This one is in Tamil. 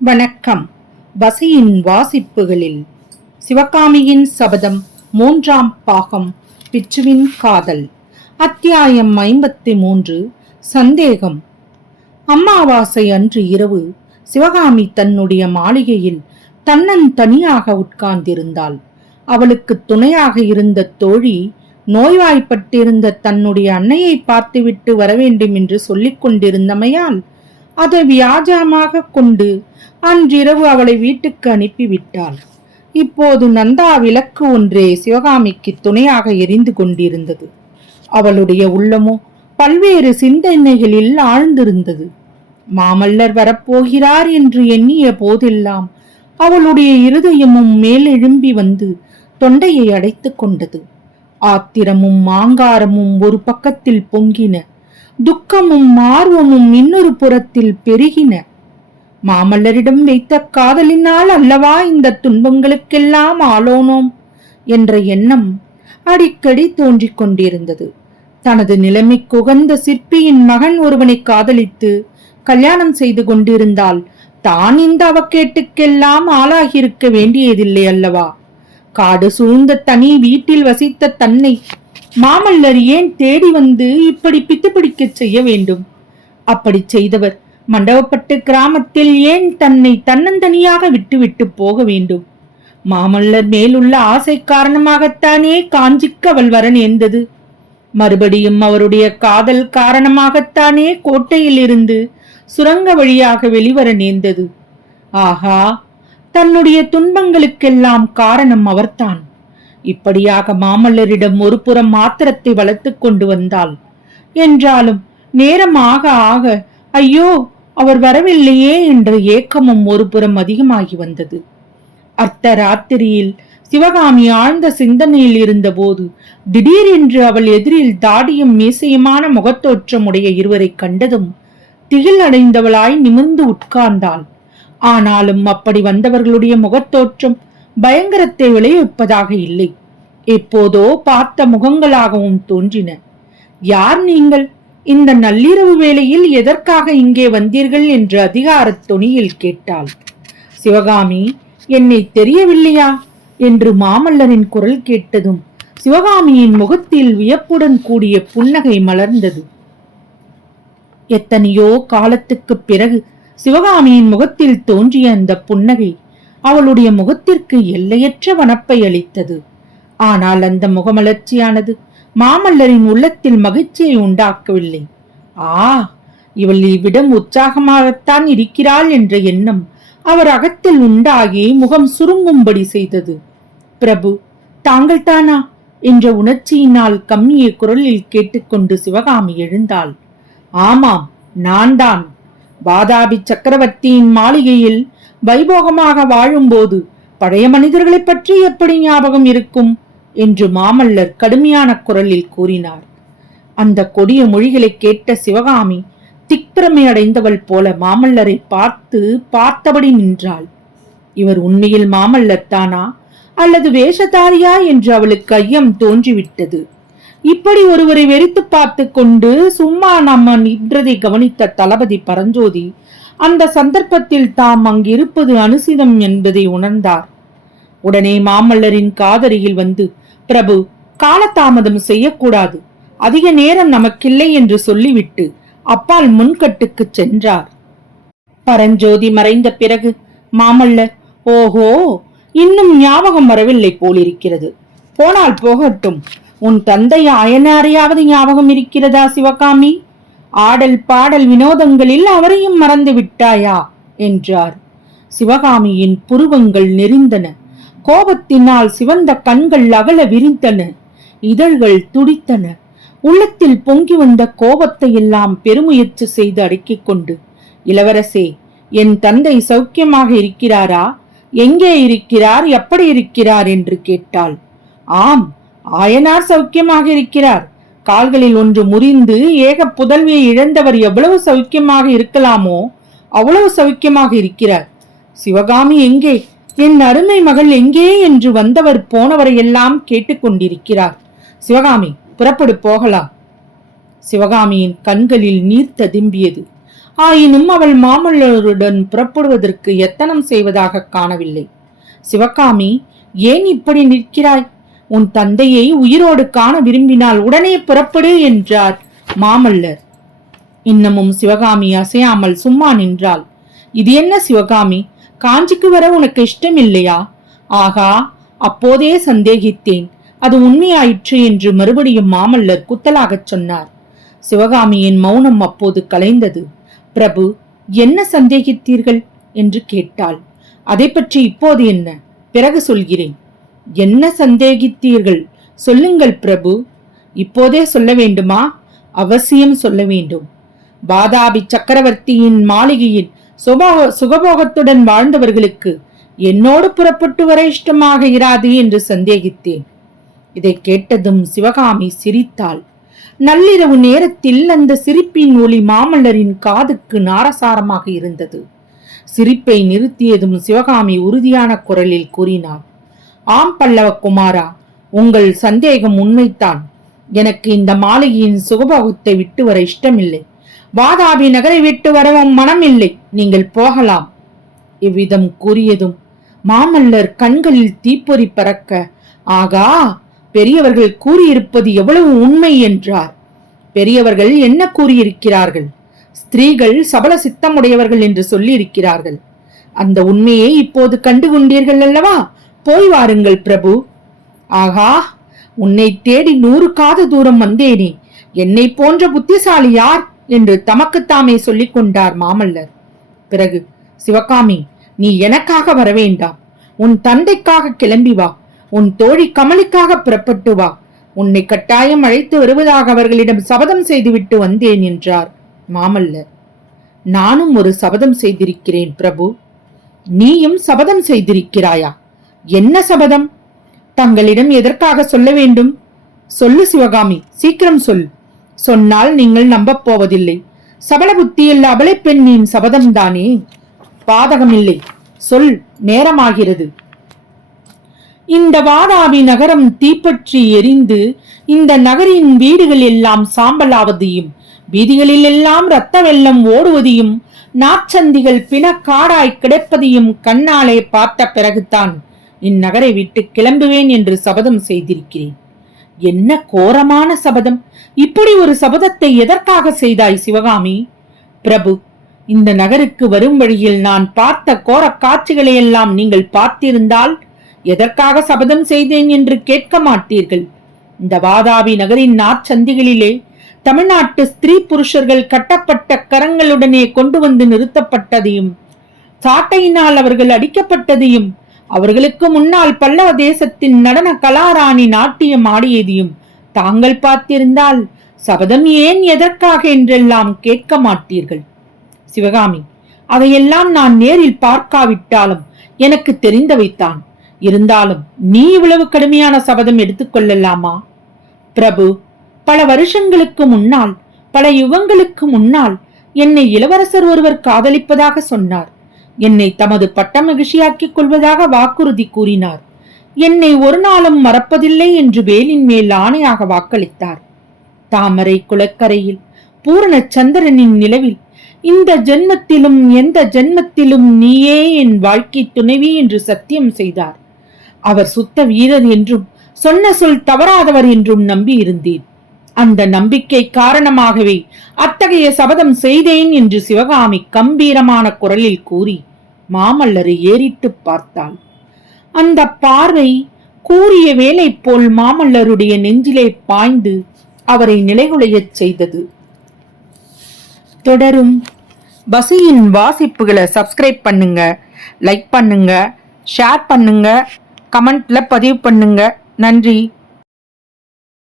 வணக்கம். வசியின் வாசிப்புகளில் சிவகாமியின் சபதம் 3ஆம் பாகம். பிச்சுவின் காதல். அத்தியாயம் 53. சந்தேகம். அமாவாசை அன்று இரவு சிவகாமி தன்னுடைய மாளிகையில் தன்னந்தனியாக உட்கார்ந்திருந்தாள். அவளுக்கு துணையாக இருந்த தோழி நோய்வாய்ப்பட்டிருந்த தன்னுடைய அன்னையை பார்த்துவிட்டு வரவேண்டும் என்று சொல்லிக் கொண்டிருந்தமையால் அதை வியாஜமாக கொண்டு அன்றிரவு அவளை வீட்டுக்கு அனுப்பிவிட்டாள். இப்போது நந்தா விளக்கு ஒன்றே சிவகாமிக்கு துணையாக எரிந்து கொண்டிருந்தது. அவளுடைய உள்ளமோ பல்வேறு சிந்தனைகளில் ஆழ்ந்திருந்தது. மாமல்லர் வரப்போகிறார் என்று எண்ணிய போதெல்லாம் அவளுடைய இருதயமும் மேலெழும்பி வந்து தொண்டையை அடைத்து கொண்டது. ஆத்திரமும் மாங்காரமும் ஒரு பக்கத்தில் பொங்கின, துக்கமும் ஆர்வமும் இன்னொரு புறத்தில் பெருகின. மாமல்லரிடம் வைத்த காதலினால் அல்லவா இந்த துன்பங்களுக்கெல்லாம் ஆளோனோம் என்ற எண்ணம் அடிக்கடி தோன்றிக் கொண்டிருந்தது. தனது நிலைமைக்கு உகந்த சிற்பியின் மகன் ஒருவனை காதலித்து கல்யாணம் செய்து கொண்டிருந்தால் தான் இந்த அவக்கேட்டுக்கெல்லாம் ஆளாகியிருக்க வேண்டியதில்லை அல்லவா? காடு சூழ்ந்த தனி வீட்டில் வசித்த தன்னை மாமல்லர் ஏன் தேடி வந்து இப்படி பித்து பிடிக்க செய்ய வேண்டும்? அப்படி செய்தவர் மண்டபப்பட்டு கிராமத்தில் ஏன் தன்னை தன்னந்தனியாக விட்டுவிட்டு போக வேண்டும்? மாமல்லர் மேலுள்ள ஆசை காரணமாகத்தானே காஞ்சிக்கு அவள் வர நேர்ந்தது. மறுபடியும் அவருடைய காதல் காரணமாகத்தானே கோட்டையில் இருந்து சுரங்க வழியாக வெளிவர நேர்ந்தது. ஆஹா, தன்னுடைய துன்பங்களுக்கெல்லாம் காரணம் அவர்தான். இப்படியாக மாமல்லரிடம் ஒரு புறம் ஆத்திரத்தை வளர்த்து கொண்டு வந்தாள். என்றாலும் நேரமாக ஆக ஐயோ அவர் வரவில்லையே என்ற ஏக்கமும் ஒரு புறம் அதிகமாகி வந்தது. அர்த்த ராத்திரியில் சிவகாமி ஆழ்ந்த சிந்தனையில் இருந்தபோது திடீரென்று அவள் எதிரில் தாடியும் மீசையுமான முகத்தோற்றம் உடைய இருவரை கண்டதும் திகில் அடைந்தவளாய் நிமிர்ந்து உட்கார்ந்தாள். ஆனாலும் அப்படி வந்தவர்களுடைய முகத்தோற்றம் பயங்கரத்தை விளைவிப்பதாக இல்லை. எப்போதோ பார்த்த முகங்களாகவும் தோன்றின. யார் நீங்கள்? இந்த நள்ளிரவு வேளையில் எதற்காக இங்கே வந்தீர்கள் என்று அதிகாரத் தொனியில் கேட்டாள். சிவகாமி, என்னை தெரியவில்லையா என்று மாமல்லரின் குரல் கேட்டதும் சிவகாமியின் முகத்தில் வியப்புடன் கூடிய புன்னகை மலர்ந்தது. எத்தனையோ காலத்துக்கு பிறகு சிவகாமியின் முகத்தில் தோன்றிய அந்த புன்னகை அவளுடைய முகத்திற்கு எல்லையற்ற வனப்பை அளித்தது. ஆனால் அந்த முகமலர்ச்சியானது மாமல்லரின் உள்ளத்தில் மகிழ்ச்சியை உண்டாக்கவில்லை. இவள் இவ்விடம் உற்சாகமாகத்தான் இருக்கிறாள் என்ற எண்ணம் அவர் அகத்தில் உண்டாகி முகம் சுருங்கும்படி செய்தது. பிரபு, தாங்கள் தானா என்ற உணர்ச்சியினால் கம்மிய குரலில் கேட்டுக்கொண்டு சிவகாமி எழுந்தாள். ஆமாம், நான் தான். வாதாபி சக்கரவர்த்தியின் மாளிகையில் வைபோகமாக வாழும்போது பழைய மனிதர்களை பற்றி எப்படி ஞாபகம் இருக்கும் என்று மாமல்லர் கடுமையான குரலில் கூறினார். அந்த கொடிய மொழிகளை கேட்ட சிவகாமி திக்பிரமை அடைந்தவள் போல மாமல்லரை பார்த்து பார்த்தபடி நின்றாள். இவர் உண்மையில் மாமல்லர் தானா அல்லது வேஷதாரியா என்று அவளுக்கு ஐயம் தோன்றிவிட்டது. இப்படி ஒருவரை வெறித்து பார்த்து கொண்டு சும்மா நம்ம நின்றதை கவனித்த தளபதி பரஞ்சோதி அந்த சந்தர்ப்பத்தில் தாம் அங்கிருப்பது அனுசிதம் என்பதை உணர்ந்தார். உடனே மாமல்லரின் காதரியில் வந்து, பிரபு, காலதாமதம் செய்யக்கூடாது, அதிக நேரம் நமக்கில்லை என்று சொல்லிவிட்டு அப்பால் முன்கட்டுக்கு சென்றார். பரஞ்சோதி மறைந்த பிறகு மாமல்லர், ஓஹோ, இன்னும் ஞாபகம் வரவில்லை போலிருக்கிறது. போனால் போகட்டும். உன் தந்தை அயனாரையாவது ஞாபகம் இருக்கிறதா சிவகாமி? ஆடல் பாடல் வினோதங்களில் அவரையும் மறந்து விட்டாயா என்றார். சிவகாமியின் புருவங்கள் நெறிந்தன. கோபத்தினால் சிவந்த கண்கள் அகல விரிந்தன. இதழ்கள் துடித்தன. உள்ளத்தில் பொங்கி வந்த கோபத்தை எல்லாம் பெருமுயற்சி செய்து அடக்கிக் கொண்டு, இளவரசே, என் தந்தை சௌக்கியமாக இருக்கிறாரா? எங்கே இருக்கிறார்? எப்படி இருக்கிறார் என்று கேட்டாள். ஆம், ஆயனார் சௌக்கியமாக இருக்கிறார். கால்களில் ஒன்று முறிந்து ஏக புதல்வியை இழந்தவர் எவ்வளவு சௌக்கியமாக இருக்கலாமோ அவ்வளவு சௌக்கியமாக இருக்கிறார். சிவகாமி எங்கே? என் அருமை மகள் எங்கே என்று வந்தவர் போனவரையெல்லாம் கேட்டுக்கொண்டிருக்கிறார். சிவகாமி, புறப்படு, போகலாம். சிவகாமியின் கண்களில் நீர் ததும்பியது. ஆயினும் அவள் மாமல்லருடன் புறப்படுவதற்கு எத்தனம் செய்வதாக காணவில்லை. சிவகாமி, ஏன் இப்படி நிற்கிறாய்? உன் தந்தையை உயிரோடு காண விரும்பினால் உடனே புறப்படு என்றார் மாமல்லர். இன்னமும் சிவகாமி அசையாமல் சும்மா நின்றாள். இது என்ன சிவகாமி, காஞ்சிக்கு வர உனக்கு இஷ்டம் இல்லையா? ஆகா, அப்போதே சந்தேகித்தேன், அது உண்மையாயிற்று என்று மறுபடியும் மாமல்லர் குத்தலாகச் சொன்னார். சிவகாமியின் மௌனம் அப்போது கலைந்தது. பிரபு, என்ன சந்தேகித்தீர்கள் என்று கேட்டாள். அதை பற்றி இப்போது என்ன, பிறகு சொல்கிறேன். என்ன சந்தேகித்தீர்கள் சொல்லுங்கள் பிரபு. இப்போதே சொல்ல வேண்டுமா? அவசியம் சொல்ல வேண்டும். வாதாபி சக்கரவர்த்தியின் மாளிகையில் சுகபோகத்துடன் வாழ்ந்தவர்களுக்கு என்னோடு புறப்பட்டு வர இஷ்டமாக இராது என்று சந்தேகித்தேன். இதை கேட்டதும் சிவகாமி சிரித்தாள். நள்ளிரவு நேரத்தில் அந்த சிரிப்பின் ஒளி மாமல்லரின் காதுக்கு நாரசாரமாக இருந்தது. சிரிப்பை நிறுத்தியதும் சிவகாமி உறுதியான குரலில் கூறினாள், ஆம் பல்லவ குமாரா, உங்கள் சந்தேகம் உண்மைத்தான். எனக்கு இந்த மாளிகையின் சுகபோகத்தை விட்டு வர இஷ்டமில்லை. வாதாபி நகரை விட்டு வரவும் மனமில்லை. நீங்கள் போகலாம். இவ்விதம் கூறியதும் மாமல்லர் கண்களில் தீப்பொறி பறக்க, ஆகா, பெரியவர்கள் கூறியிருப்பது எவ்வளவு உண்மை என்றார். பெரியவர்கள் என்ன கூறியிருக்கிறார்கள்? ஸ்திரீகள் சபல சித்தமுடையவர்கள் என்று சொல்லியிருக்கிறார்கள். அந்த உண்மையை இப்போது கண்டுகொண்டீர்கள் அல்லவா? போய் வாருங்கள் பிரபு. ஆகா, உன்னை தேடி 100 காத தூரம் வந்தேனே, என்னை போன்ற புத்திசாலி யார் என்று தமக்குத்தாமே சொல்லிக் கொண்டார் மாமல்லர். பிறகு, சிவகாமி, நீ எனக்காக வரவேண்டாம். உன் தந்தைக்காக கிளம்பி வா. உன் தோழி கமலிக்காக புறப்பட்டு வா. உன்னை கட்டாயம் அழைத்து வருவதாக அவர்களிடம் சபதம் செய்துவிட்டு வந்தேன் என்றார் மாமல்லர். நானும் ஒரு சபதம் செய்திருக்கிறேன் பிரபு. நீயும் சபதம் செய்திருக்கிறாயா? என்ன சபதம்? தங்களிடம் எதற்காக சொல்ல வேண்டும்? சொல்லு சிவகாமி, சீக்கிரம் சொல். சொன்னால் நீங்கள் நம்பப் போவதில்லை. சபல புத்தியில் அபலை பெண்ணின் சபதம்தானே. பாதகமில்லை, சொல், நேரமாகிறது. இந்த வாதாபி நகரம் தீப்பற்றி எரிந்து இந்த நகரின் வீடுகள் எல்லாம் சாம்பலாவதையும், வீதிகளில் எல்லாம் இரத்த வெள்ளம் ஓடுவதையும், நாச்சந்திகள் பிணக்காடாய் கிடப்பதையும் கண்ணாலே பார்த்த பிறகுதான் இந்நகரை விட்டு கிளம்புவேன் என்று சபதம் செய்திருக்கிறேன். என்ன கோரமான சபதம்! இப்படி ஒரு சபதத்தை எதற்காக செய்தாய் சிவகாமி? பிரபு, இந்த நகருக்கு வரும் வழியில் நான் பார்த்த கோர காட்சிகளை எல்லாம் நீங்கள் பார்த்திருந்தால் எதற்காக சபதம் செய்தேன் என்று கேட்க மாட்டீர்கள். இந்த வாதாபி நகரின் நாற்சந்திகளிலே தமிழ்நாட்டு ஸ்திரீ புருஷர்கள் கட்டப்பட்ட கரங்களுடனே கொண்டு வந்து நிறுத்தப்பட்டதையும், சாட்டையினால் அவர்கள் அடிக்கப்பட்டதையும், அவர்களுக்கு முன்னால் பல்லவ தேசத்தின் நடன கலாராணி நாட்டியம் ஆடியதையும் தாங்கள் பார்த்திருந்தால் சபதம் ஏன், எதற்காக என்றெல்லாம் கேட்க மாட்டீர்கள். சிவகாமி, அதையெல்லாம் நான் நேரில் பார்க்காவிட்டாலும் எனக்கு தெரிந்தவைத்தான். இருந்தாலும் நீ இவ்வளவு கடுமையான சபதம் எடுத்துக்கொள்ளலாமா? பிரபு, பல வருஷங்களுக்கு முன்னால், பல யுகங்களுக்கு முன்னால் என்னை இளவரசர் ஒருவர் காதலிப்பதாக சொன்னார். என்னை தமது பட்ட மகிழ்ச்சியாக்கிக் கொள்வதாக வாக்குறுதி கூறினார். என்னை ஒரு நாளும் மறப்பதில்லை என்று வேலின் மேல் ஆணையாக வாக்களித்தார். தாமரை குளக்கரையில் பூரண சந்திரனின் நிலவில் இந்த ஜென்மத்திலும் எந்த ஜென்மத்திலும் நீயே என் வாழ்க்கை துணைவி என்று சத்தியம் செய்தார். அவர் சுத்த வீரர் என்றும் சொன்ன சொல் தவறாதவர் என்றும் நம்பி இருந்தேன். அந்த நம்பிக்கை காரணமாகவே அத்தகைய சபதம் செய்தேன் என்று சிவகாமி கம்பீரமான குரலில் கூறி மாமல்லரை ஏறிட்டு பார்த்தாள். அந்த பார்வை கூறிய வேலை போல் மாமல்லருடைய நெஞ்சிலே பாய்ந்து அவரை நிலைகுலையச் செய்தது. தொடரும். பசியின் வாசிப்புகளை சப்ஸ்கிரைப் பண்ணுங்க, லைக் பண்ணுங்க, ஷேர் பண்ணுங்க, கமெண்ட்ல பதிவு பண்ணுங்க. நன்றி.